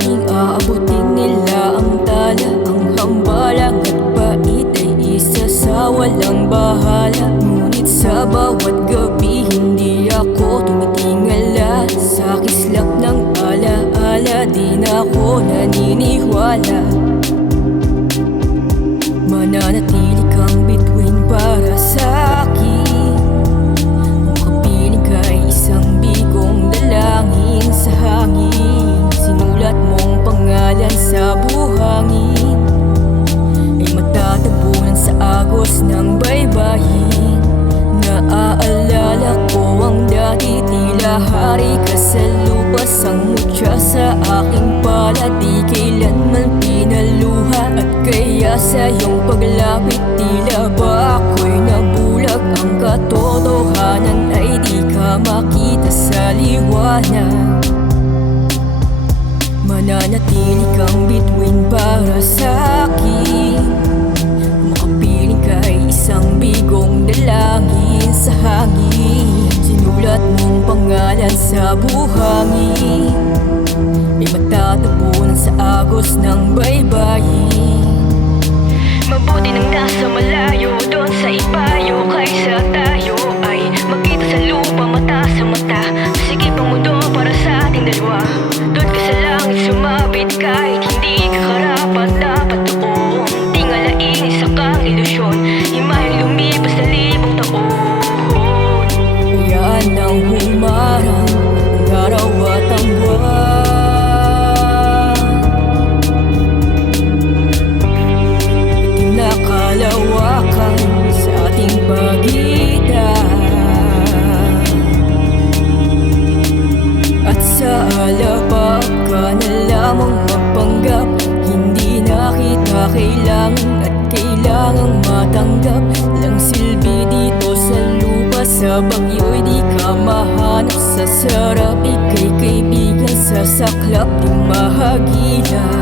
tanging aabutin nila. Ang tala Ang hambalang at bait ay isa sa walang bahala. Ngunit sa bawat gabi hindi ako tumitingala Sa kislap ng alaala -ala, di na ako naniniwala. Hari ka sa lupas Ang mutya sa aking palad di kailanman pinaluha At kaya sa iyong paglapit tila ba ako'y nabulag? Ang katotohanan ay di ka makita sa liwanag. Mananatili kang bituin para sa akin. Makapiling ka isang bigong dalangin sa hangin Sinulat mong pangalan sa buhangin. Ay matatapunan sa agos ng baybayin. Mabuti nang nasa malayo kailangan at kailangang matanggap Lang silbi dito sa lupa. Sa bagyo'y di ka mahanap Sa sarap ika'y kaibigan Sa saklap di mahagila